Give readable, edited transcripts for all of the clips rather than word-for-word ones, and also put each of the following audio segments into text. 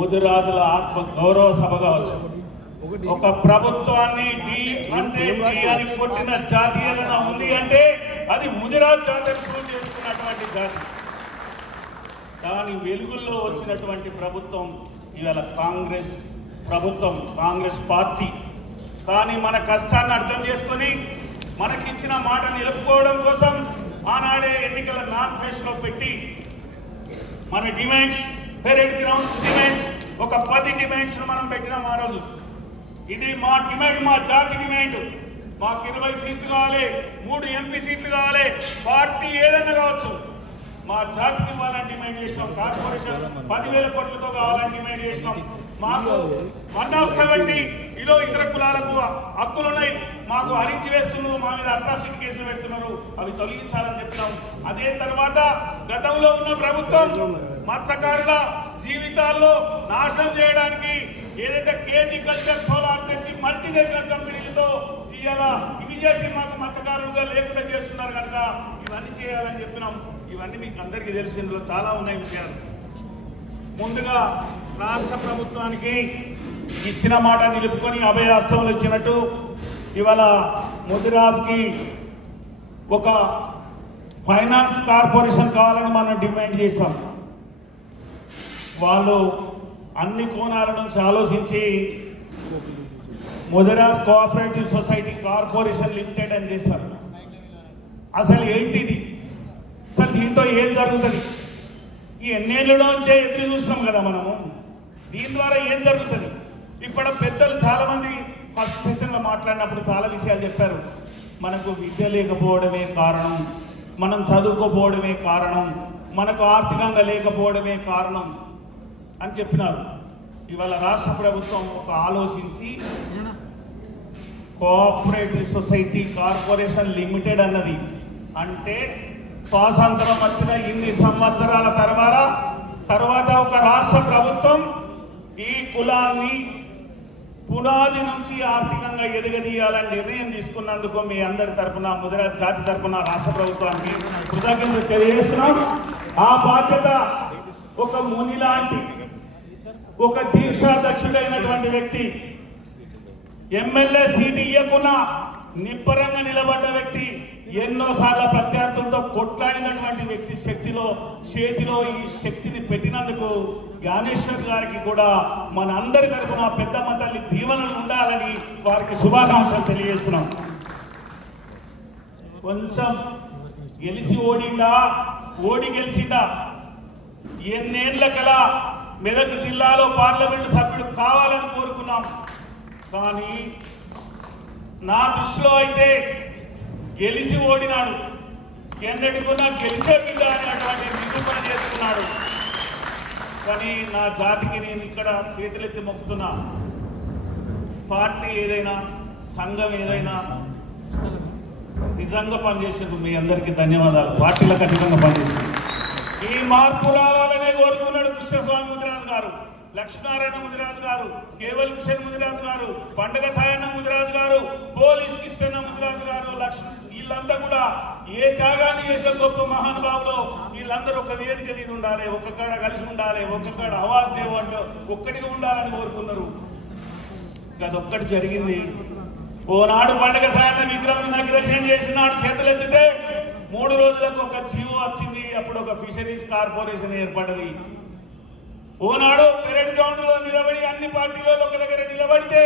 ముదిరాజుల ఆత్మ గౌరవ సభ కావచ్చు, ఒక ప్రభుత్వాన్ని డి అంటే డి అని కొట్టిన జాతి ఏదైనా ఉంది అంటే అది ముదిరాజ్ జాతిని ప్రూవ్ చేసుకున్నటువంటి జాతి. దాని వెలుగుల్లో వచ్చినటువంటి ప్రభుత్వం ఇవాళ కాంగ్రెస్ ప్రభుత్వం, కాంగ్రెస్ పార్టీ. కానీ మన కష్టాన్ని అర్థం చేసుకొని మనకిచ్చిన మాట నిలుపుకోవడం కోసం ఆనాడే ఎన్నికల నాన్ ఫేస్లో పెట్టి మన డిమాండ్స్, పెరెడ్ గ్రౌండ్స్ డిమాండ్స్, ఒక 10 డిమాండ్స్ మనం పెట్టినాం ఆ రోజు. ఇది మా డిమాండ్, మా జాతి డిమాండ్. మాకు 20 సీట్లు కావాలి, 3 ఎంపీ సీట్లు కావాలి, పార్టీ ఏదైనా కావచ్చు, మా జాతికి ఇవ్వాలని డిమాండ్ చేసినాం. కార్పొరేషన్ 10,000 కోట్లతో కావాలని డిమాండ్ చేసినాం. మాకు 1/70 ఇలా ఇతర కులాలకు హక్కులు ఉన్నాయి, మాకు హరించి వేస్తున్నారు, మా మీద అట్రాసిటీ కేసులు పెడుతున్నారు, అవి తొలగించాలని చెప్పినాం. అదే తర్వాత గతంలో ఉన్న ప్రభుత్వం మత్స్యకారుల జీవితాల్లో నాశనం చేయడానికి ఏదైతే కేజీ కల్చర్ సోలార్ తెచ్చి మల్టీనేషనల్ కంపెనీలతో ఇవాళ ఇది చేసి మాకు మత్స్యకారులుగా లేకుండా చేస్తున్నారు కనుక ఇవన్నీ చేయాలని చెప్పినాం. ఇవన్నీ మీకు అందరికీ తెలిసిందో చాలా ఉన్నాయి విషయాలు. ముందుగా రాష్ట్ర ప్రభుత్వానికి ఇచ్చిన మాట నిలుపుకొని అభయహస్తంలో ఇచ్చినట్టు ఇవాళ ముదిరాజ్కి ఒక ఫైనాన్స్ కార్పొరేషన్ కావాలని మనం డిమాండ్ చేశాం. వాళ్ళు అన్ని కోణాల నుంచి ఆలోచించి Mudiraj cooperative society corporation limited అని చేశారు. అసలు ఏంటిది, అసలు దీంతో ఏం జరుగుతుంది? ఈ ఎన్నేళ్ళలోంచే ఎదురు చూస్తాం కదా మనము, దీని ద్వారా ఏం జరుగుతుంది? ఇప్పుడు పెద్దలు చాలామంది ఫస్ట్ సెషన్లో మాట్లాడినప్పుడు చాలా విషయాలు చెప్పారు. మనకు విద్య లేకపోవడమే కారణం, మనం చదువుకోపోవడమే కారణం, మనకు ఆర్థికంగా లేకపోవడమే కారణం అని చెప్పినారు. ఇవాళ రాష్ట్ర ప్రభుత్వం ఒక ఆలోచించి కోఆపరేటివ్ సొసైటీ కార్పొరేషన్ లిమిటెడ్ అన్నది అంటే స్వాతంత్రం వచ్చిన ఇన్ని సంవత్సరాల తర్వాత ఒక రాష్ట్ర ప్రభుత్వం ఈ కులాన్ని పునాది నుంచి ఆర్థికంగా ఎదగదీయాలని నిర్ణయం తీసుకున్నందుకు మీ అందరి తరఫున, ముదిరాజ్ జాతి తరఫున రాష్ట్ర ప్రభుత్వానికి కృతజ్ఞతలు తెలియజేస్తున్నాం. ఆ బాధ్యత ఒక ముని లాంటి, ఒక దీక్షాదక్షుడైనటువంటి వ్యక్తి, ఎమ్మెల్యే సీటు ఇయ్యకున్నా నిబ్బరంగా నిలబడ్డ వ్యక్తి, ఎన్నోసార్లు ప్రత్యర్థులతో కొట్లాడినటువంటి వ్యక్తి చేతిలో ఈ శక్తిని పెట్టినందుకు జ్ఞానేశ్వర్ గారికి కూడా మన అందరి తరఫున పెద్దమ్మ తల్లి దీవెనలు ఉండాలని వారికి శుభాకాంక్షలు తెలియజేస్తున్నాం. కొంచెం గెలిచి ఓడి గెలిచిందా, ఎన్నేళ్లకలా మెదక్ జిల్లాలో పార్లమెంటు సభ్యుడు కావాలని కోరుకున్నాం. కానీ నా దృష్టిలో అయితే గెలిచి ఓడినాడు, ఎన్నటికున్నా గెలిచే బిడ్డ అనేటువంటి నిరూపణ చేసుకున్నాడు. కానీ నా జాతికి నేను ఇక్కడ చేతులెత్తి మొక్కుతున్నా, పార్టీ ఏదైనా, సంఘం ఏదైనా నిజంగా పనిచేసేందుకు మీ అందరికీ ధన్యవాదాలు. పార్టీలకు అధికంగా పనిచేస్తుంది. ఈ మార్పు రావాలనే కోరుకున్నాడు కృష్ణస్వామి ముదిరాజు గారు, లక్ష్మీనారాయణ ముదిరాజు గారు, కేవల్ కిషన్ ముదిరాజు గారు, పండుగ సాయన్న ముదిరాజు గారు, పోలీస్ కిషన్ ముదిరాజు గారు, వీళ్ళంతా కూడా ఏ త్యాగాన్ని చేసే గొప్ప మహానుభావులు. వీళ్ళందరూ ఒక వేదిక మీద ఉండాలి, ఒక్కకాడ కలిసి ఉండాలి, ఒక్కకాడ ఆవాజ్ దేవు అంటే ఒక్కటిగా ఉండాలని కోరుకున్నారు. అదొక్కటి జరిగింది. ఓనాడు పండుగ సాయన్న విగ్రహం ఇనాగ్రేషన్ చేసినాడు, చేతులెత్తితే 3 రోజులకు ఒక జీవో వచ్చింది. అప్పుడు ఒక ఫిషరీస్ కార్పొరేషన్ ఏర్పడ్డది. ఓనాడు పెరేడ్ గ్రౌండ్ లో నిలబడి అన్ని పార్టీలలో ఒక దగ్గర నిలబడితే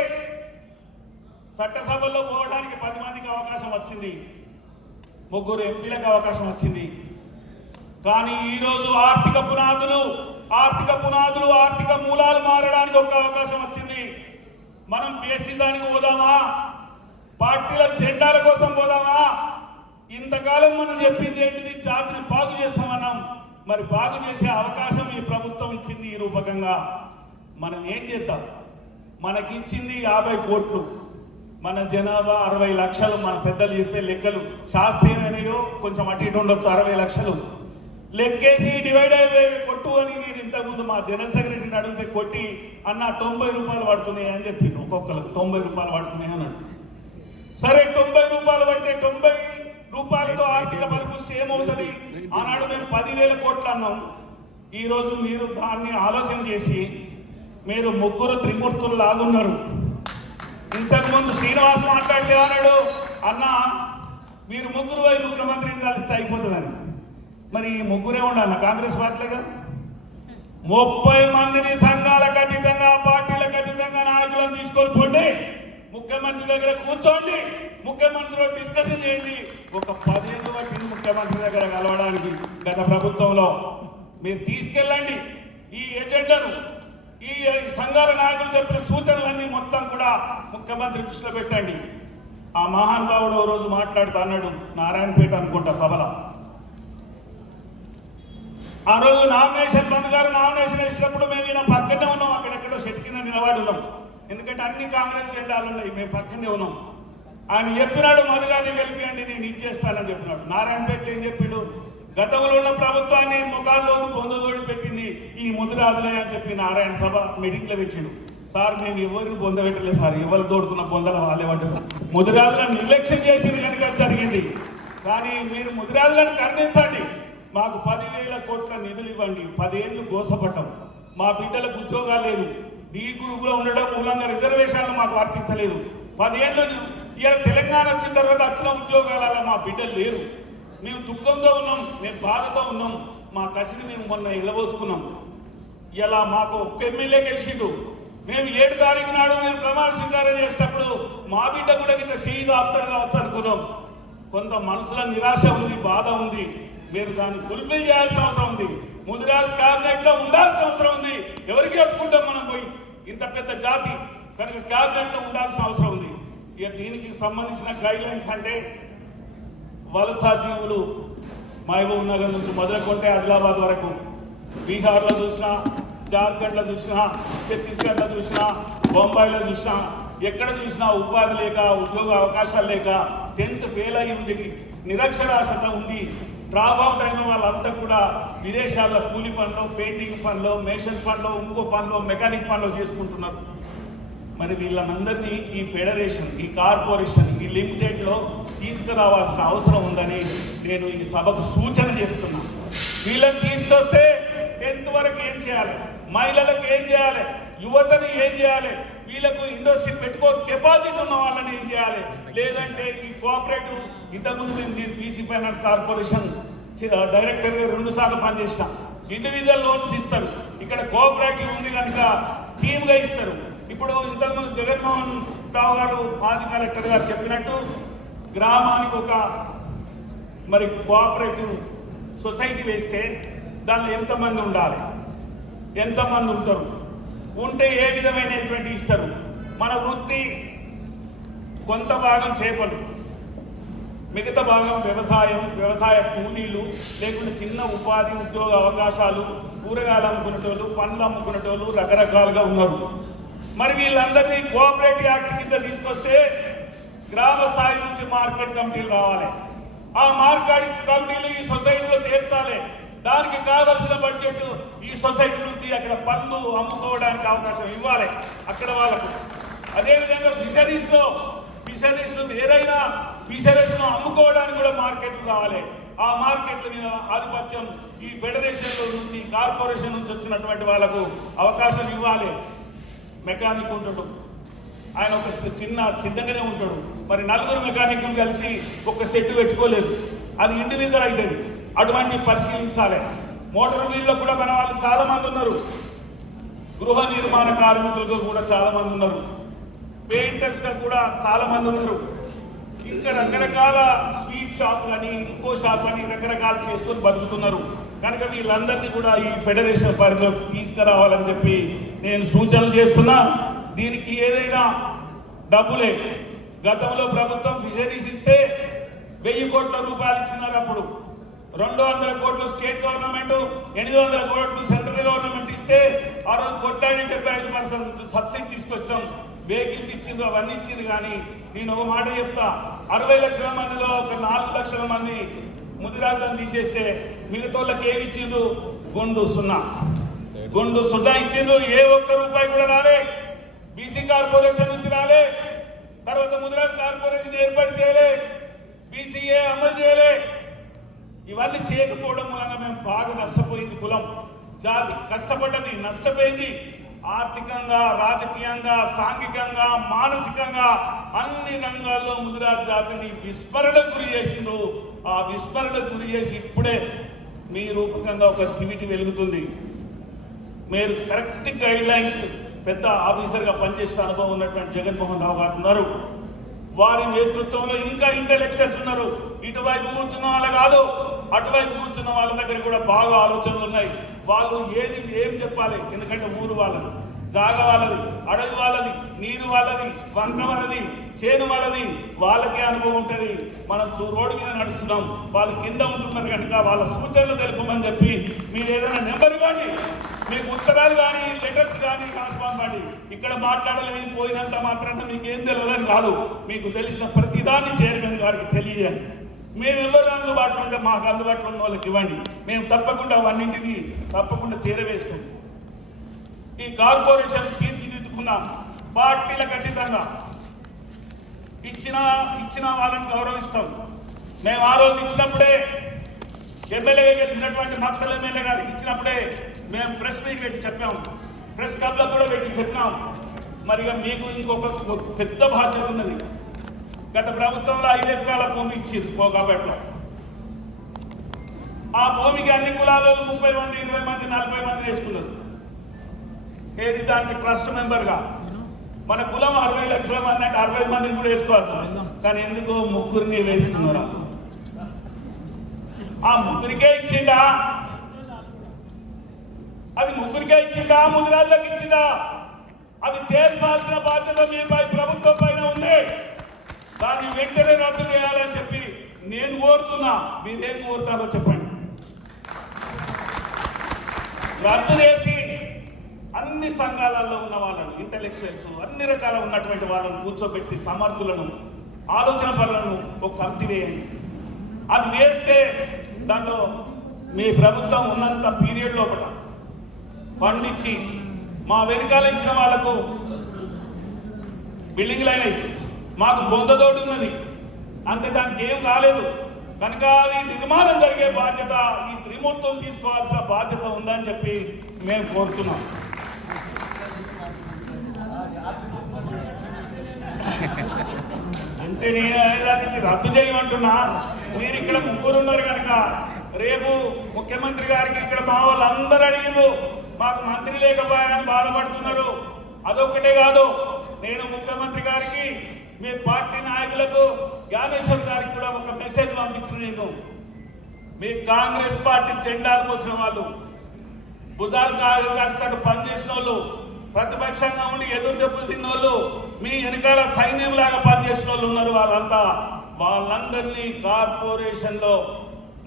చట్టసభల్లో పోవడానికి 10 మందికి అవకాశం వచ్చింది, 3 ఎంపీలకు అవకాశం వచ్చింది. కానీ ఈరోజు ఆర్థిక మూలాలు మారడానికి ఒక అవకాశం వచ్చింది. మనం దానికి పోదామా, పార్టీల జెండాల కోసం పోదామా? ఇంతకాలం మనం చెప్పింది ఏంటిది? జాతిని బాగు చేస్తామన్నాం. మరి బాగు చేసే అవకాశం ఈ ప్రభుత్వం ఇచ్చింది. ఈ రూపకంగా మనం ఏం చేద్దాం? మనకిచ్చింది 50 కోట్లు, మన జనాభా 60 లక్షలు. మన పెద్దలు చెప్పే లెక్కలు శాస్త్రీయమైనయో కొంచెం అటు ఇటు ఉండొచ్చు. 60 లక్షలు లెక్కేసి డివైడ్ అయిపోయి కొట్టు అని నేను ఇంతకుముందు మా జనరల్ సెక్రటరీని అడిగితే కొట్టి అన్న 90 రూపాయలు పడుతున్నాయి అని చెప్పి, ఒక్కొక్కరికి 90 రూపాయలు పడుతున్నాయి అన్నాడు. సరే 90 రూపాయలు పడితే 90 రూపాయలతో ఆర్థిక పరిపుష్టి ఏమవుతుంది? ఆనాడు మేము 10,000 కోట్లు అన్నాం. ఈరోజు మీరు దాన్ని ఆలోచన చేసి మీరు ముగ్గురు త్రిమూర్తులు లాగున్నారు. ఇంతకుముందు శ్రీనివాస్ మాట్లాడలేమన్నాడు, అన్న మీరు ముగ్గురు పోయి ముఖ్యమంత్రిని కలిస్తే అయిపోతుందని. మరి ఈ ముగ్గురే ఉండన్న కాంగ్రెస్ పార్టీలుగా 30 మందిని సంఘాలకు అతీతంగా పార్టీలకు అతీతంగా నాయకులను తీసుకొని పోండి, ముఖ్యమంత్రి దగ్గర కూర్చోండి, ముఖ్యమంత్రితో డిస్కషన్ చేయండి. ఒక 10 ఏళ్ళు పట్టింది ముఖ్యమంత్రి దగ్గర కలవడానికి గత ప్రభుత్వంలో. మీరు తీసుకెళ్ళండి ఈ ఎజెండాను, ఈ సంఘాల నాయకులు చెప్పిన సూచనలన్నీ మొత్తం కూడా ముఖ్యమంత్రి దృష్టిలో పెట్టండి. ఆ మహానుభావుడు ఓ రోజు మాట్లాడుతూ అన్నాడు, నారాయణపేట అనుకుంటా సభలో, ఆ రోజు నామినేషన్ బంద్ గారు నామినేషన్ వేసినప్పుడు మేము ఈయన పక్కనే ఉన్నాం, అక్కడెక్కడో చెట్టు కింద నిలబడి ఉన్నాం, ఎందుకంటే అన్ని కాంగ్రెస్ జెండాలు ఉన్నాయి, మేము పక్కనే ఉన్నాం. ఆయన చెప్పినాడు మధు గారిని గెలిపియండి నేను ఇచ్చేస్తానని చెప్పినాడు. నారాయణపేట ఏం చెప్పిండు, గతంలో ఉన్న ప్రభుత్వాన్ని ముఖాల్లో పొందదోడి పెట్టింది ఈ ముదిరాజులే అని చెప్పి నారాయణ సభ మీటింగ్లో పెట్టిండు. సార్ మేము ఎవరిని పొందబెట్టలేదు సార్, ఎవరు తోడుకున్న పొందల వాళ్ళే పడ్డారు, ముదిరాజులను నిర్లక్ష్యం చేసింది కనుక జరిగింది. కానీ మీరు ముదిరాజులను కరుణించండి, మాకు 10,000 కోట్ల నిధులు ఇవ్వండి. 10 ఏళ్ళు గోసపడ్డాం, మా బిడ్డలకు ఉద్యోగాలు లేదు, డి గ్రూపులో ఉండడం మూలంగా రిజర్వేషన్లు మాకు వర్తించలేదు. 10 ఏళ్ళు ఇలా తెలంగాణ వచ్చిన తర్వాత వచ్చిన ఉద్యోగాలలో మా బిడ్డలు లేరు. మేము దుఃఖంతో ఉన్నాం, మేము బాధతో ఉన్నాం, మా కసిని మేము మొన్న ఎల్లబోసుకున్నాం. ఇలా మాకు ఒక్క ఎమ్మెల్యే గెలిచిండు. మేము 7 తారీఖు నాడు మీరు ప్రమాణ స్వీకారం చేసేటప్పుడు మా బిడ్డ కూడా ఇట్లా చేయి ఆపుతాడు కావచ్చు అనుకున్నాం. కొంత మనసులో నిరాశ ఉంది, బాధ ఉంది. మీరు దాన్ని ఫుల్ఫిల్ చేయాల్సిన అవసరం ఉంది. ముదిరాజ్ క్యాబినెట్ లో ఉండాల్సిన అవసరం ఉంది. ఎవరికి చెప్పుకుంటాం మనం పోయి, ఇంత పెద్ద జాతి కనుక క్యాబినెట్ లో ఉండాల్సిన అవసరం ఉంది. ఇక దీనికి సంబంధించిన గైడ్ లైన్స్ అంటే వలస జీవులు మహబూబ్ నగర్ నుంచి మొదలుకొంటే ఆదిలాబాద్ వరకు, బీహార్లో చూసినా, జార్ఖండ్లో చూసినా, ఛత్తీస్గఢ్లో చూసినా, బొంబాయిలో చూసినా, ఎక్కడ చూసినా ఉపాధి లేక, ఉద్యోగ అవకాశాలు లేక, 10th ఫెయిల్ అయి ఉండి నిరక్షరాస్యత ఉంది, డ్రాప్ అవుట్ అయిన వాళ్ళంతా కూడా విదేశాల్లో కూలి పనిలో, పెయింటింగ్ పనిలో, మేషన్ పనిలో, ఇంకో పనిలో, మెకానిక్ పనిలో చేసుకుంటున్నారు. మరి వీళ్ళనందరినీ ఈ ఫెడరేషన్, ఈ కార్పొరేషన్, ఈ లిమిటెడ్లో తీసుకురావాల్సిన అవసరం ఉందని నేను ఈ సభకు సూచన చేస్తున్నాను. వీళ్ళని తీసుకొస్తే 10th వరకు ఏం చేయాలి, మహిళలకు ఏం చేయాలి, యువతను ఏం చేయాలి, వీళ్ళకు ఇండస్ట్రీ పెట్టుకో కెపాసిటీ ఉన్న వాళ్ళని ఏం చేయాలి, లేదంటే ఈ కోఆపరేటివ్, ఇంతకుముందు నేను బీసీ ఫైనాన్స్ కార్పొరేషన్ డైరెక్టర్గా 2 సార్లు పనిచేస్తాం. ఇండివిజువల్ లోన్స్ ఇస్తారు, ఇక్కడ కోఆపరేటివ్ ఉంది కనుక టీమ్గా ఇస్తారు. ఇప్పుడు ఇంతకుముందు జగన్మోహన్ రావు గారు మాజీ కలెక్టర్ గారు చెప్పినట్టు గ్రామానికి ఒక మరి కోఆపరేటివ్ సొసైటీ వేస్తే దానిలో ఎంతమంది ఉండాలి, ఎంతమంది ఉంటారు, ఉంటే ఏ విధమైనటువంటి ఇస్తారు. మన వృత్తి కొంత భాగం చేపలు, మిగతా భాగం వ్యవసాయం, వ్యవసాయ కూలీలు, లేకుంటే చిన్న ఉపాధి ఉద్యోగ అవకాశాలు, కూరగాయలు అమ్ముకునేటోళ్ళు, పండ్లు అమ్ముకునేటోళ్ళు రకరకాలుగా ఉన్నారు. మరి వీళ్ళందరినీ కోఆపరేటివ్ యాక్ట్ కింద తీసుకొస్తే గ్రామ స్థాయి నుంచి మార్కెట్ కమిటీలు రావాలి. ఆ మార్కెట్ కమిటీలు ఈ సొసైటీలో చేర్చాలి. దానికి కావలసిన బడ్జెట్ ఈ సొసైటీ నుంచి అక్కడ పనులు అమ్ముకోవడానికి అవకాశం ఇవ్వాలి అక్కడ వాళ్ళకు. అదేవిధంగా ఫిషరీస్ ఏదైనా ఫిషరీస్ను అమ్ముకోవడానికి కూడా మార్కెట్లు రావాలి. ఆ మార్కెట్ల మీద ఆధిపత్యం ఈ ఫెడరేషన్ నుంచి, కార్పొరేషన్ నుంచి వచ్చినటువంటి వాళ్ళకు అవకాశం ఇవ్వాలి. మెకానిక్ ఉంటాడు, ఆయన ఒక చిన్న సిద్ధంగానే ఉంటాడు. మరి 4 మెకానిక్లు కలిసి ఒక సెట్ పెట్టుకోలేదు, అది ఇండివిజువల్ అవుతుంది. అటువంటి పరిశీలించాలి. మోటార్ వీల్లో కూడా మన వాళ్ళు చాలా మంది ఉన్నారు, గృహ నిర్మాణ కార్మికులుగా కూడా చాలా మంది ఉన్నారు, పెయింటర్స్గా కూడా చాలా మంది ఉన్నారు. ఇంకా రకరకాల స్వీట్ షాపులు అని, ఇంకో షాప్ అని రకరకాలు చేసుకొని బతుకుతున్నారు. కనుక వీళ్ళందరినీ కూడా ఈ ఫెడరేషన్ పరిధిలోకి తీసుకురావాలని చెప్పి నేను సూచనలు చేస్తున్నా. దీనికి ఏదైనా డబ్బులే, గతంలో ప్రభుత్వం ఫిషరీస్ ఇస్తే 1000 కోట్ల రూపాయలు ఇచ్చినారు. అప్పుడు 200 కోట్లు స్టేట్ గవర్నమెంట్, 800 కోట్లు సెంట్రల్ గవర్నమెంట్ ఇస్తే ఆ రోజు కొట్టాడి 75% సబ్సిడీ తీసుకొచ్చాం. వెహికల్స్ ఇచ్చిండ్రు, అవన్నీ ఇచ్చింది. కానీ నేను ఒక మాట చెప్తా, 60 లక్షల మందిలో ఒక 4 లక్షల మంది ముదిరాజులను తీసేస్తే మిగతాళ్ళకి ఏమి ఇచ్చిండ్రు? గుండు సున్నా ఇచ్చిండ్రు. ఏ ఒక్క రూపాయి కూడా రాలే. బీసీ కార్పొరేషన్ నుంచి రాలే, తర్వాత ముదిరాజ్ కార్పొరేషన్ ఏర్పాటు చేయలే, బీసీఏ అమలు చేయలే. ఇవన్నీ చేయకపోవడం మూలంగా మేము బాగా నష్టపోయింది. కులం జాతి కష్టపడ్డది, నష్టపోయింది. ఆర్థికంగా, రాజకీయంగా, సాంఘికంగా, మానసికంగా అన్ని రంగాల్లో ముదిరాజ్ జాతిని విస్మరణకు గురి చేసిండ్రు. ఆ విస్మరణకు గురి చేసి ఇప్పుడే మీ రూపకంగా ఒక దివిటి వెలుగుతుంది. మీరు కరెక్ట్ గైడ్ లైన్స్ పెద్ద ఆఫీసర్గా పనిచేసిన అనుభవం ఉన్నటువంటి జగన్మోహన్ రావు గారు ఉన్నారు. వారి నేతృత్వంలో ఇంకా ఇంటెలెక్చువల్స్ ఉన్నారు. ఇటువైపు కూర్చున్న వాళ్ళు కాదు, అటువైపు కూర్చున్న వాళ్ళ దగ్గర కూడా బాగా ఆలోచనలు ఉన్నాయి. వాళ్ళు ఏం చెప్పాలి, ఎందుకంటే ఊరు వాళ్ళది, జాగ వాళ్ళది, అడవి వాళ్ళది, నీరు వాళ్ళది, వంక వాళ్ళది, చేను వాళ్ళది, వాళ్ళకే అనుభవం ఉంటుంది. మనం రోడ్డు మీద నడుస్తున్నాం, వాళ్ళు కింద ఉంటున్నారు కనుక వాళ్ళ సూచనలు తెలుపమని చెప్పి మీరు ఏదైనా నెంబర్ ఇవ్వండి. మీకు ఉత్తరాలు కానీ లెటర్స్ కానీ కాస్పాండి. ఇక్కడ మాట్లాడలేని పోయినంత మాత్రాన మీకు ఏం తెలియదని కాదు, మీకు తెలిసిన ప్రతిదాన్ని చైర్మన్ గారికి తెలియజేయండి. మేము ఎవరు అందుబాటులో ఉంటే మాకు అందుబాటులో ఉన్న వాళ్ళకి ఇవ్వండి. మేము తప్పకుండా అవన్నింటినీ తప్పకుండా చేరవేస్తాం. ఈ కార్పొరేషన్ తీర్చిదిద్దుకున్నాం పార్టీలకు అతీతంగా. ఇచ్చిన వాళ్ళని గౌరవిస్తాం. మేము ఆ రోజు ఇచ్చినప్పుడే, ఎమ్మెల్యేగా గెలిచినటువంటి మక్తల ఎమ్మెల్యే గారికి ఇచ్చినప్పుడే మేము ప్రెస్ మీట్ పెట్టి చెప్పాం, ప్రెస్ క్లబ్లో కూడా పెట్టి చెప్పినాం. మరి మీకు ఇంకొక పెద్ద బాధ్యత ఉన్నది. గత ప్రభుత్వంలో 5 ఎకరాల భూమి ఇచ్చింది కోకాపేటలో. ఆ భూమికి అన్ని కులాలు 30 మంది, 20 మంది, 40 మంది వేసుకున్నారు. ఏది దానికి ట్రస్ట్ మెంబర్గా. మన కులం 60 లక్షల మంది అంటే 60 మందిని కూడా వేసుకోవచ్చు. కానీ ఎందుకు ముగ్గురిని వేసుకున్నారు? ఆ ముగ్గురికే ఇచ్చిండా? అది ముగ్గురికే ఇచ్చిండా, ముదిరాజులకు ఇచ్చిండా? అది తేల్చాల్సిన బాధ్యత మీపై, ప్రభుత్వం పైన ఉంది. దాన్ని వెంటనే రద్దు చేయాలని చెప్పి నేను కోరుతున్నా. మీరేం కోరుతారో చెప్పండి. రద్దు చేసి అన్ని సంఘాలలో ఉన్న వాళ్ళను, ఇంటెలెక్చువల్స్, అన్ని రకాల ఉన్నటువంటి వాళ్ళను కూర్చోబెట్టి సమర్థులను, ఆలోచన పరులను ఒక కమిటీ వేయండి. అది వేస్తే దాంట్లో మీ ప్రభుత్వం ఉన్నంత పీరియడ్ లోపల ఫండ్ ఇచ్చి మా వెనకాల ఇచ్చిన వాళ్లకు బిల్డింగ్లు అయినాయి, మాకు బొందతోటి ఉన్నది, అంతే, దానికి ఏం కాలేదు కనుక అది నిర్మాణం జరిగే బాధ్యత ఈ త్రిమూర్తులు తీసుకోవాల్సిన బాధ్యత ఉందని చెప్పి మేము కోరుతున్నాం. అంటే నేను దానికి రద్దు చేయమంటున్నా. మీరు ఇక్కడ ముగ్గురు ఉన్నారు కనుక రేపు ముఖ్యమంత్రి గారికి ఇక్కడ మా వాళ్ళందరూ అడిగారు, మాకు మంత్రి లేకపోయాయని బాధపడుతున్నారు. అదొక్కటే కాదు, నేను ముఖ్యమంత్రి గారికి, మీ పార్టీ నాయకులకు, జ్ఞానేశ్వర్ గారికి కూడా ఒక మెసేజ్ పంపించిన. నేను మీ కాంగ్రెస్ పార్టీ జెండాలు మోసిన వాళ్ళు, భుజాలు కాస్తట్టు పనిచేసిన వాళ్ళు, ప్రతిపక్షంగా ఉండి ఎదురు దెబ్బలు తిన్న వాళ్ళు, మీ వెనకాల సైన్యంలాగా పనిచేసిన వాళ్ళు ఉన్నారు. వాళ్ళందరినీ కార్పొరేషన్లో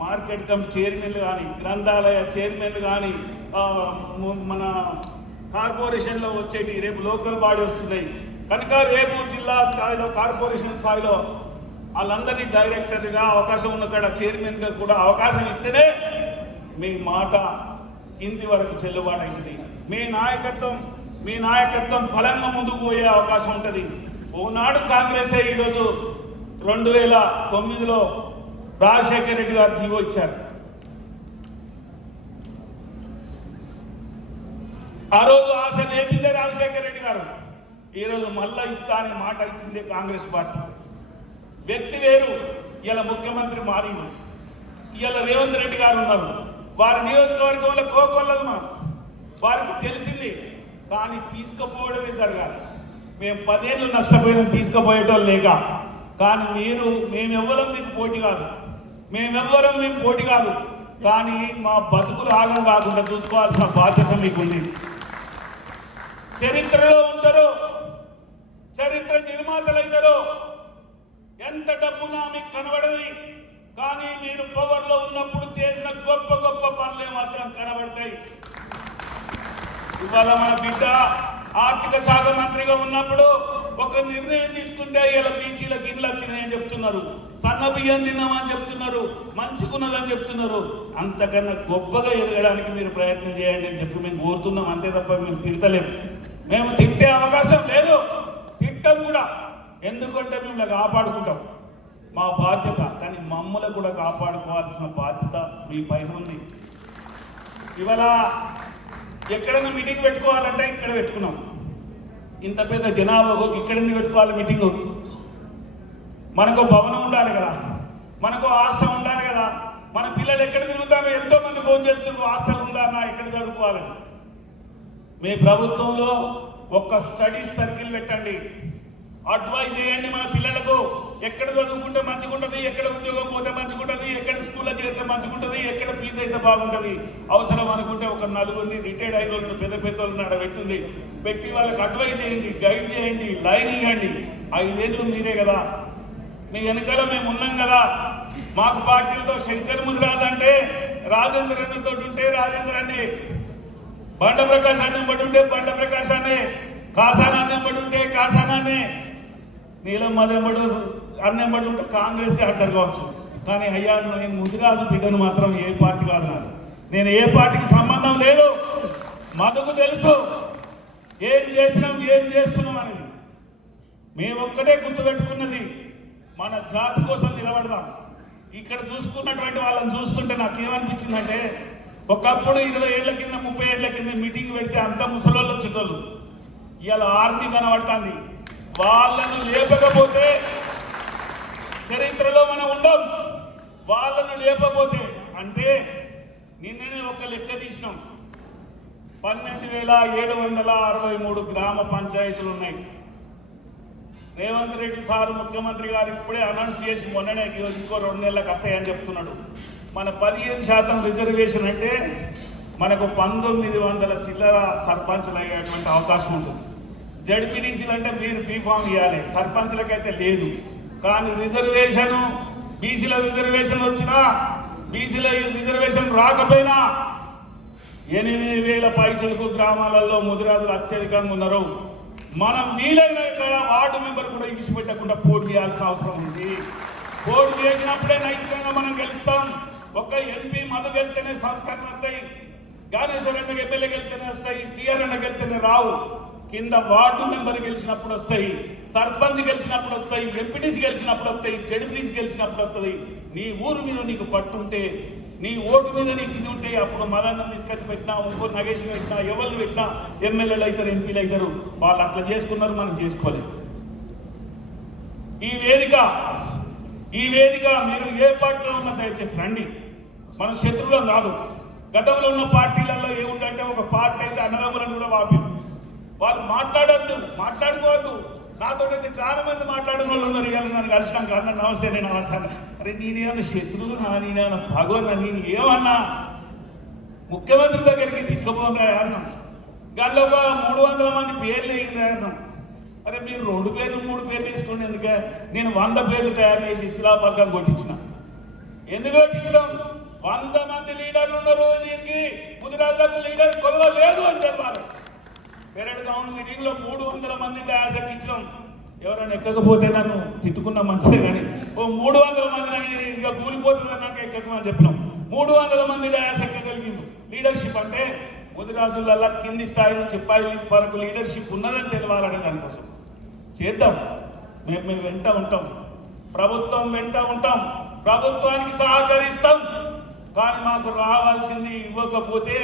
మార్కెట్ కమిటీ చైర్మన్లు కానీ, గ్రంథాలయ చైర్మన్లు కానీ, మన కార్పొరేషన్లో వచ్చేటి రేపు లోకల్ బాడీ వస్తున్నాయి కనుక రేపు జిల్లా స్థాయిలో, కార్పొరేషన్ స్థాయిలో వాళ్ళందరినీ డైరెక్టర్గా అవకాశం ఉన్న కాడ చైర్మన్గా కూడా అవకాశం ఇస్తేనే మీ మాట కింది వరకు చెల్లుబాటు అయింది. మీ నాయకత్వం బలంగా ముందుకు పోయే అవకాశం ఉంటుంది. ఓనాడు కాంగ్రెసే ఈరోజు 2009లో రాజశేఖర రెడ్డి గారు జీవో ఇచ్చారు. ఆ రోజు ఆశ లేపిందే రాజశేఖర రెడ్డి గారు. ఈరోజు మళ్ళా ఇస్తా అనే మాట ఇచ్చిందే కాంగ్రెస్ పార్టీ. వ్యక్తి వేరు, ఇలా ముఖ్యమంత్రి మారిండు, ఇలా రేవంత్ రెడ్డి గారు ఉన్నారు. వారి నియోజకవర్గంలో కోకొల్లలు వారికి తెలిసింది, కానీ తీసుకుపోవడమే జరగాలి. మేము 10 ఏళ్ళు నష్టపోయినాం తీసుకుపోయేటోళ్ళు లేక. కానీ మేమెవ్వరం మీకు పోటీ కాదు, మేము పోటీ కాదు. కానీ మా బతుకులు ఆగం కాకుండా చూసుకోవాల్సిన బాధ్యత మీకుంది. చరిత్రలో ఉంటారు, చరిత్ర నిర్మాతలు అవుతారు. ఎంత డబ్బున్నా మీకు కనబడది, కానీ మీరు పవర్లో ఉన్నప్పుడు చేసిన గొప్ప గొప్ప పనులే మాత్రం కనబడతాయి. ఇవాళ మన బిడ్డ ఆర్థిక శాఖ మంత్రిగా ఉన్నప్పుడు ఒక నిర్ణయం తీసుకుంటే ఇలా బీసీలకు ఇండ్లు వచ్చినాయని చెప్తున్నారు, సన్న బియ్యం తిన్నామని చెప్తున్నారు, మంచిగున్నదని చెప్తున్నారు. అంతకన్నా గొప్పగా ఎదగడానికి మీరు ప్రయత్నం చేయండి అని చెప్పి మేము కోరుతున్నాం. అంతే తప్ప మేము తిడతలేము. మేము తిట్టే అవకాశం లేదు, తిట్టం కూడా. ఎందుకంటే మేము కాపాడుకుంటాం, మా బాధ్యత. కానీ మమ్మల్ని కూడా కాపాడుకోవాల్సిన బాధ్యత మీ పైన ఉంది. ఇవాళ ఎక్కడైనా మీటింగ్ పెట్టుకోవాలంటే ఇక్కడ పెట్టుకున్నాం. ఇంత పెద్ద జనాభాకు ఇక్కడ ఎందుకు పెట్టుకోవాలి మీటింగు? మనకు భవనం ఉండాలి కదా, మనకు హాస్టల్ ఉండాలి కదా. మన పిల్లలు ఎక్కడ తిరుగుతారో ఎంతో మంది ఫోన్ చేస్తున్నారు, హాస్టల్ ఉందా ఎక్కడ చదువుకోవాలని. మీ ప్రభుత్వంలో ఒక్క స్టడీ సర్కిల్ పెట్టండి, అడ్వైజ్ చేయండి మన పిల్లలకు. ఎక్కడ చదువుకుంటే మంచిగా ఉంటుంది, ఎక్కడ ఉద్యోగం పోతే మంచిగా ఉంటుంది, ఎక్కడ స్కూల్లో చేరితే మంచిగా ఉంటుంది, ఎక్కడ ఫీజు అయితే బాగుంటుంది. అవసరం అనుకుంటే ఒక నలుగురిని రిటైర్డ్ అయిన వాళ్ళు పెద్ద పెద్ద వాళ్ళని ఆడ పెట్టి వాళ్ళకి అడ్వైజ్ చేయండి, గైడ్ చేయండి, లైన్ ఇవ్వండి. 5 ఏళ్ళు మీరే కదా, మీ వెనకాల మేము ఉన్నాం కదా. మాకు పార్టీలతో శంకర్ ముదిరాజ్ అంటే రాజేంద్ర అన్నతో ఉంటే రాజేంద్ర అన్నే, బండ ప్రకాశ్ అన్నం పడి ఉంటే బండ ప్రకాశ్ అన్నే, కాసాన్ అన్నం పడి ఉంటే కాసానాన్నే, నీలం మదెంబడు అన్నెంబడి ఉంటే కాంగ్రెస్ అంటారు కావచ్చు. కానీ అయ్యా నేను ముదిరాజు బిడ్డను మాత్రం ఏ పార్టీ కాదు నాది. నేను ఏ పార్టీకి సంబంధం లేదు. మధుకు తెలుసు ఏం చేసినాం ఏం చేస్తున్నాం అనేది. మేము ఒక్కటే గుర్తుపెట్టుకున్నది, మన జాతి కోసం నిలబడదాం. ఇక్కడ చూసుకున్నటువంటి వాళ్ళని చూస్తుంటే నాకేమనిపించిందంటే, ఒకప్పుడు 20 ఏళ్ల కింద 30 ఏళ్ల కింద మీటింగ్ పెడితే అంత ముసలోళ్ళు వచ్చేటోళ్ళు. ఇవాళ ఆర్మీ కనబడుతుంది. వాళ్ళను లేపకపోతే చరిత్రలో మనం ఉండం. వాళ్ళను లేపకపోతే అంటే నిన్ననే ఒక లెక్క తీసినాం, 12,763 గ్రామ పంచాయతీలు ఉన్నాయి. రేవంత్ రెడ్డి సార్ ముఖ్యమంత్రి గారు ఇప్పుడే అనౌన్స్ చేసి మొన్ననే ఇంకో 2 నెలలకు వస్తాయని చెప్తున్నాడు. మన 15% రిజర్వేషన్ అంటే మనకు 1900 చిల్లర సర్పంచులు అయ్యేటువంటి అవకాశం ఉంటుంది. జడ్పీటీసీలు అంటే మీరు బీఫామ్ ఇవ్వాలి, సర్పంచ్లకైతే లేదు. కానీ రిజర్వేషన్, బీసీల రిజర్వేషన్ వచ్చినా బీసీల రిజర్వేషన్ రాకపోయినా 8,000 పైసలకు గ్రామాలలో ముదిరాజులు అత్యధికంగా ఉన్నారు. మనం వీలైన వార్డు మెంబర్ కూడా ఇడిచిపెట్టకుండా పోటీ చేయాల్సిన అవసరం ఉంది. పోటీ చేసినప్పుడే నైతికంగా మనం గెలుస్తాం. ఒక ఎంపీ మధు గెలితేనే సంస్కరణ వస్తాయి, జ్ఞానేశ్వరన్న ఎమ్మెల్యే గెలితేనే వస్తాయి, సిఆర్ అన్న గెలితేనే రావు. కింద వార్డు మెంబర్ గెలిచినప్పుడు వస్తాయి, సర్పంచ్ గెలిచినప్పుడు వస్తాయి, ఎంపీటీసీ గెలిచినప్పుడు వస్తాయి, జడ్పీటీసీ గెలిచినప్పుడు వస్తుంది. నీ ఊరు మీద నీకు పట్టుంటే, నీ ఓటు మీద నీకు ఇది ఉంటే అప్పుడు మదన్నం తీసుకొచ్చి పెట్టినా, ఇంకో నగేష్ పెట్టినా, ఎవరిని పెట్టినా ఎమ్మెల్యేలు అవుతారు, ఎంపీలు అవుతారు. వాళ్ళు అట్లా చేసుకున్నారు, మనం చేసుకోలేదు. ఈ వేదిక మీరు ఏ పార్టీలో ఉన్నా దయచేసి రండి. మన శత్రువులం కాదు. గతంలో ఉన్న పార్టీలలో ఏముందంటే ఒక పార్టీ అయితే అన్నదమ్ములను కూడా వాళ్ళు మాట్లాడుకోవద్దు. నాతో అయితే చాలా మంది మాట్లాడిన వాళ్ళు ఉన్నారు. ఇవాళ నన్ను కలిసినాక అన్న నమస్తే, నేను నమస్తాను. అరే నేనేమన్నా శత్రువునా, నేనేమన్నా భగవన్నా, నేను ఏమన్నా ముఖ్యమంత్రి దగ్గరికి తీసుకుపోరా అన్నాం. దానిలో ఒక 300 మంది పేర్లు వేయింది అన్నాం. అరే మీరు 2 పేర్లు 3 పేర్లు వేసుకోండి, ఎందుకే నేను 100 పేర్లు తయారు చేసి శిలాపలకం కొట్టించిన. ఎందుకు కొట్టించడం? 100 మంది లీడర్లు ఉన్నారు. దీనికి ముదిరాజులకు లీడర్ కొలవ లేదు అని చెప్పాలి. పేరెడ్ గౌన్ మీటింగ్ లో 300 మందిని ఆసక్తించడం. ఎవరైనా ఎక్కకపోతే నన్ను తిట్టుకున్న మంచిదే, కానీ ఓ 300 మంది ఇక కూలిపోతుంది అన్నాక ఎక్కకమని చెప్పినాం. 300 మంది ఆసక్తి కలిగింది. లీడర్షిప్ అంటే ముదిరాజులల్లా కింది స్థాయి నుంచి పై వరకు లీడర్షిప్ ఉన్నదని తెలవాలనే దానికోసం చేద్దాం. మేము వెంట ఉంటాం, ప్రభుత్వం వెంట ఉంటాం, ప్రభుత్వానికి సహకరిస్తాం. కానీ మాకు రావాల్సింది ఇవ్వకపోతే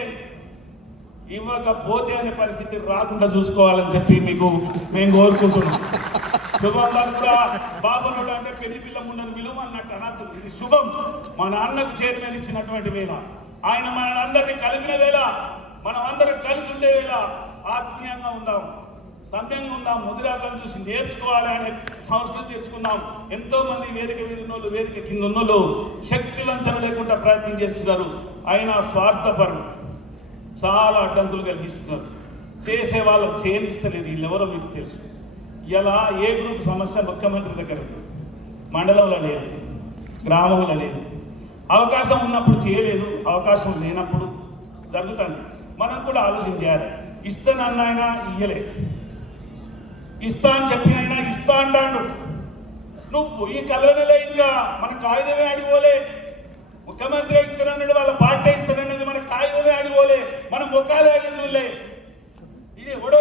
అనే పరిస్థితి రాకుండా చూసుకోవాలని చెప్పి మీకు మేము కోరుకుంటున్నాం. శుభం కూడా బాబునుడు అంటే పెళ్లి పిల్ల ముండని విలువ అన్నట్టు అనద్దు. ఇది శుభం. మా నాన్నకు చైర్మన్ ఇచ్చినటువంటి వేళ, ఆయన మనందరినీ కలిపిన వేళ, మనం అందరం కలిసి ఉండే వేళ ఆత్మీయంగా ఉందాం, సమ్యంగా ఉందాం. ముదిరాజులను చూసి నేర్చుకోవాలి అనే సంస్కృతి తెచ్చుకుందాం. ఎంతో మంది వేదిక మీద ఉన్నోళ్ళు, వేదిక కింద ఉన్నోళ్ళు శక్తి వంచన లేకుండా ప్రయత్నం చేస్తున్నారు. అయినా స్వార్థపరం, చాలా అడ్డంకులు కలిగిస్తున్నారు. చేసే వాళ్ళకు చేయనిస్తలేదు. వీళ్ళెవరో మీకు తెలుసు. ఇలా ఏ గ్రూప్ సమస్య ముఖ్యమంత్రి దగ్గర మండలంలో లేదు, గ్రామంలో లేదు. అవకాశం ఉన్నప్పుడు చేయలేదు, అవకాశం లేనప్పుడు జరుగుతుంది. మనం కూడా ఆలోచన చేయాలి. ఇస్తానన్నా ఇయ్యలే, ఇస్తా అని చెప్పిన అయినా ఇస్తా అంటాడు. నువ్వు పొయ్యి కలవనలే, ఇంకా మన కాగితమే ఆడిపోలే. ముఖ్యమంత్రి ఇస్తానన్నాడు, వాళ్ళ పార్టీ ఇస్తానన్నది మన కాగితమే ఆడిపోలే, మనం ముఖాలే చూడలే. ఇది ఎవడో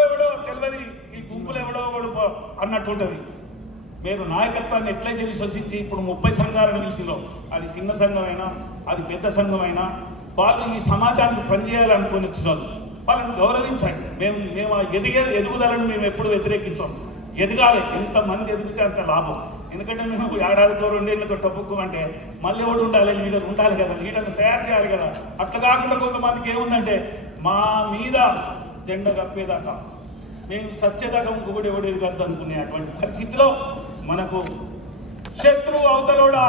తెలియదు, ఈ గుంపులు ఎవడో అన్నట్టుంటది. మీరు నాయకత్వాన్ని ఎట్లయితే విశ్వసించి ఇప్పుడు 30 సంఘాలను పిలిచిలో, అది చిన్న సంఘమైనా అది పెద్ద సంఘమైనా వాళ్ళు ఈ సమాజానికి పనిచేయాలనుకొని వచ్చిన వాళ్ళు. వాళ్ళని గౌరవించండి. మేము ఆ ఎదుగుదలను మేము ఎప్పుడు వ్యతిరేకించాం. ఎదగాలి, ఎంతమంది ఎదిగితే అంత లాభం. ఎందుకంటే మేము ఏడాదికో 2 ఏళ్ళకో టప్పుకు అంటే మళ్ళీ ఎవడు ఉండాలి, లీడర్ ఉండాలి కదా, లీడర్ని తయారు చేయాలి కదా. అట్లా కాకుండా కొంతమందికి ఏముందంటే మా మీద జెండా కప్పేదాకా మేము సత్యదాకా ఇంకొకటి ఎవడు ఎదగద్దు అనుకునే అటువంటి పరిస్థితిలో మనకు శత్రువు అవతలోడా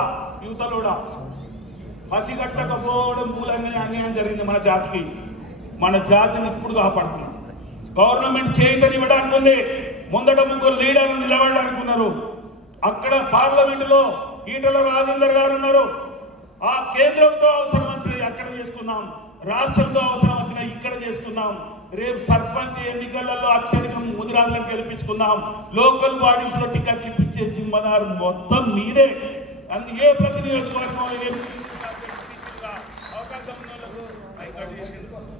యువతలోడా పసిగట్టకపోవడం మూలంగానే అన్యాయం జరిగింది మన జాతికి. మన జాతిని ఇప్పుడు కాపాడుతున్నాం. గవర్నమెంట్ చేయితని ఇవ్వడానికి ఉంది, ముందట 3 లీడర్లు నిలబడడానికి ఉన్నారు. అక్కడ పార్లమెంటులో ఈటల రాజేందర్ గారు ఉన్నారు. ఆ కేంద్రంతో అవసరం వచ్చినాయి అక్కడ చేసుకున్నాం, రాష్ట్రంతో అవసరం వచ్చినాయి ఇక్కడ చేసుకున్నాం. రేపు సర్పంచ్ ఎన్నికలలో అత్యధికం ముదిరాజులను గెలిపించుకుందాం. లోకల్ బాడీస్ లో టికెట్లు ఇప్పించే జిమ్మదారు మొత్తం మీదే. ఏ ప్రతి నియోజకవర్గం అవకాశం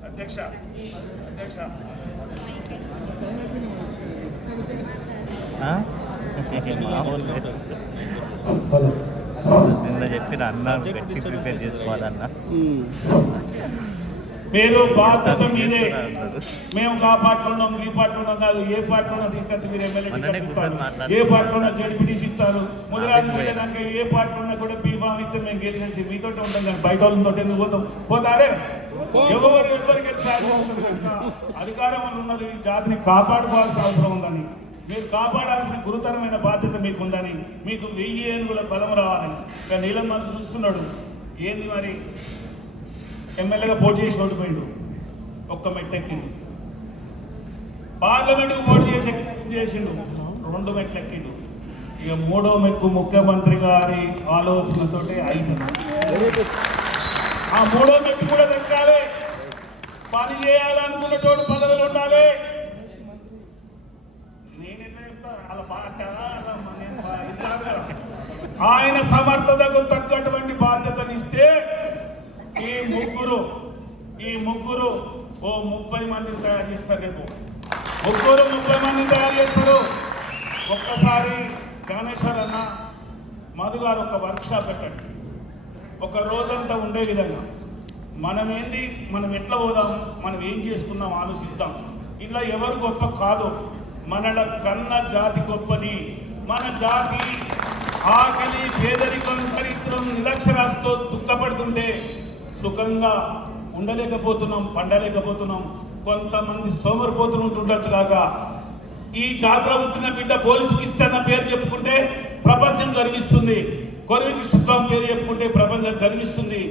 అధ్యక్ష నిన్న చెప్పిన అన్న గట్టి ప్రిపేర్ చేసుకోవాలన్నా. మీరు బాధ్యత మీదే. మేము ఆ పార్టీలో ఉన్నాం, ఈ పార్టీలో ఉన్నాం కాదు. ఏ పార్టీలో తీసుకొచ్చి మీరు ఎమ్మెల్యే టికెట్ ఇస్తారు, ఏ పార్టీలో జడ్పీటీసీ ఇస్తారు. ముదిరాజు దానికి ఏ పార్టీలో కూడా బీఫామ్ ఇస్తే మేము గెలిచేసి మీతో ఉంటాం కానీ బయట వాళ్ళతో ఎందుకు పోతారే? ఎవరు గెలిచారు? అధికారంలో ఉన్నారు. ఈ జాతిని కాపాడుకోవాల్సిన అవసరం ఉందని, మీరు కాపాడాల్సిన గురుతరమైన బాధ్యత మీకుందని, మీకు 1000 ఏనుగుల బలం రావాలని. ఇక నీలం మనం చూస్తున్నాడు. ఏంది మరి, ఎమ్మెల్యేగా పోటీ చేసి ఓడిపోయిండు, ఒక్క మెట్టెక్కిండు. పార్లమెంటుకు పోటీ చేసిండు, 2 మెట్లు ఎక్కిండు. ఇక 3వ మెట్టు ముఖ్యమంత్రి గారి ఆలోచనతోటి 5. ఆ 3వ మెట్టు కూడా దక్కాలి. పని చేయాలనుకున్న చోటు పదవులు ఉండాలి. ఆయన సమర్థతకు తగ్గటువంటి బాధ్యతను ఇస్తే ఈ ముగ్గురు ఓ 30 మందిని తయారు చేస్తారు. రేపు 30 మందిని తయారు చేస్తారు. ఒక్కసారి గణేశ్వర్ అన్న మధు గారు ఒక వర్క్షాప్ పెట్టండి, ఒక రోజంతా ఉండే విధంగా. మనం ఎట్లా పోదాం, మనం ఏం చేసుకున్నాం ఆలోచిస్తాం. ఇలా ఎవరు గొప్ప కాదు, మనల కన్న జాతి గొప్పది. మన జాతి ఆకలి, పేదరికం, దరిద్రం, నిరక్షరాస్తో దుఃఖపడుతుంటే సుఖంగా ఉండలేకపోతున్నాం, పండలేకపోతున్నాం. కొంతమంది సోమరిపోతులు ఉంటుండొచ్చు కాక ఈ జాతర పుట్టిన బిడ్డ పోలీసుకి ఇస్తాన్న పేరు చెప్పుకుంటే ప్రపంచం గర్విస్తుంది. కొరవికి స్వామి పేరు చెప్పుకుంటే ప్రపంచం గర్విస్తుంది.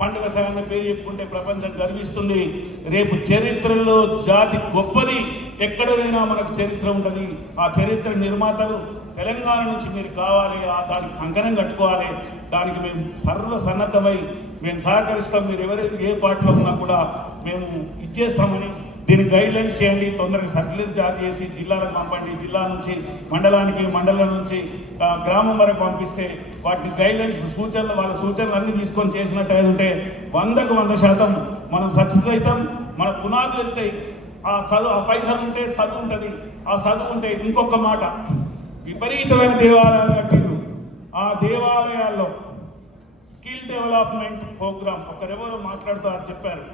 పండుగ సగం పేరు చెప్పుకుంటే ప్రపంచం గర్విస్తుంది. రేపు చరిత్రలో జాతి గొప్పది. ఎక్కడైనా మనకు చరిత్ర ఉంటుంది. ఆ చరిత్ర నిర్మాతలు తెలంగాణ నుంచి మీరు కావాలి, దానికి కంకణం కట్టుకోవాలి. దానికి మేము సర్వసన్నద్ధమై మేము సహకరిస్తాం. మీరు ఏ పార్టీలో ఉన్నా కూడా మేము ఇచ్చేస్తామని దీనికి గైడ్లైన్స్ చేయండి. తొందరగా సర్క్యులర్ జారీ చేసి జిల్లాలకు పంపండి. జిల్లా నుంచి మండలానికి, మండలం నుంచి గ్రామం వరకు పంపిస్తే వాటిని గైడ్లైన్స్ వాళ్ళ సూచనలు అన్నీ తీసుకొని చేసినట్టు ఉంటే 100కు 100% మనం సక్సెస్ అవుతాం. మన పునాదులు వెళ్తాయి. ఆ పైసలు ఉంటే చదువు ఉంటుంది. ఆ చదువు ఉంటే ఇంకొక మాట, విపరీతమైన దేవాలయాలు కట్టిండ్రు. ఆ దేవాలయాల్లో స్కిల్ డెవలప్మెంట్ ప్రోగ్రామ్ ఒకరెవరో మాట్లాడుతూ చెప్పారు.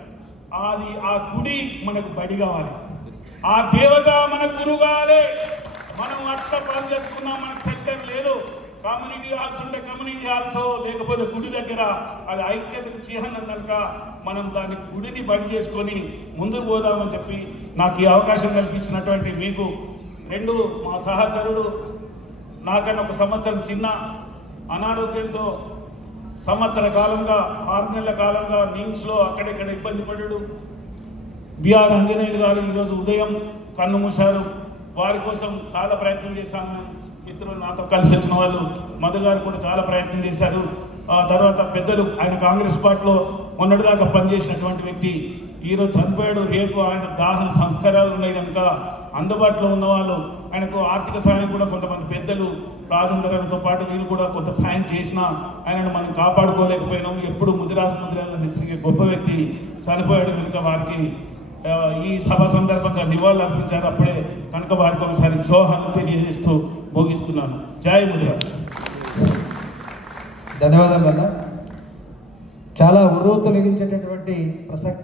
ఆ గుడి మనకు బడి కావాలి, ఆ దేవత మనకు గురువు కావాలి. మనం అట్లా పని చేసుకున్నాం, మనకు సెక్టర్ లేదు. కమ్యూనిటీ హాల్స్ ఉంటే కమ్యూనిటీ హాల్స్, లేకపోతే గుడి దగ్గర అది ఐక్యతకు చిహ్నం కనుక మనం దాన్ని గుడిని బడి చేసుకొని ముందుకు పోదామని చెప్పి నాకు ఈ అవకాశం కల్పించినటువంటి మీకు 2 మా సహచరుడు నాకన్నా 1 సంవత్సరం చిన్న అనారోగ్యంతో సంవత్సర కాలంగా 6 నెలల కాలంగా నిమ్స్లో అక్కడెక్కడ ఇబ్బంది పడ్డాడు. బిఆర్ అంజనేయులు గారు ఈరోజు ఉదయం కన్ను మూశారు. వారి కోసం చాలా ప్రయత్నం చేశాము. మిత్రులు నాతో కలిసి వచ్చిన వాళ్ళు మధు గారు కూడా చాలా ప్రయత్నం చేశారు. ఆ తర్వాత పెద్దలు, ఆయన కాంగ్రెస్ పార్టీలో మొన్నటిదాకా పనిచేసినటువంటి వ్యక్తి ఈరోజు చనిపోయాడు. రేపు ఆయన దాహన సంస్కారాలు ఉన్నాయి కనుక అందుబాటులో ఉన్న వాళ్ళు ఆయనకు ఆర్థిక సహాయం కూడా కొంతమంది పెద్దలు రాజేంద్రతో పాటు వీళ్ళు కూడా కొంత సాయం చేసినా ఆయనను మనం కాపాడుకోలేకపోయినాం. ఎప్పుడు ముదిరాజుని తిరిగే గొప్ప వ్యక్తి చనిపోయాడు కనుక వారికి ఈ సభ సందర్భంగా నివాళులు అర్పించారు. అప్పుడే కనుక వారికి ఒకసారి జోహార్లు తెలియజేస్తూ ముగిస్తున్నాను. జై ముదిరాజ్. ధన్యవాదాలు. చాలా ఉర్రూతలిగించేటటువంటి ప్రసక్తి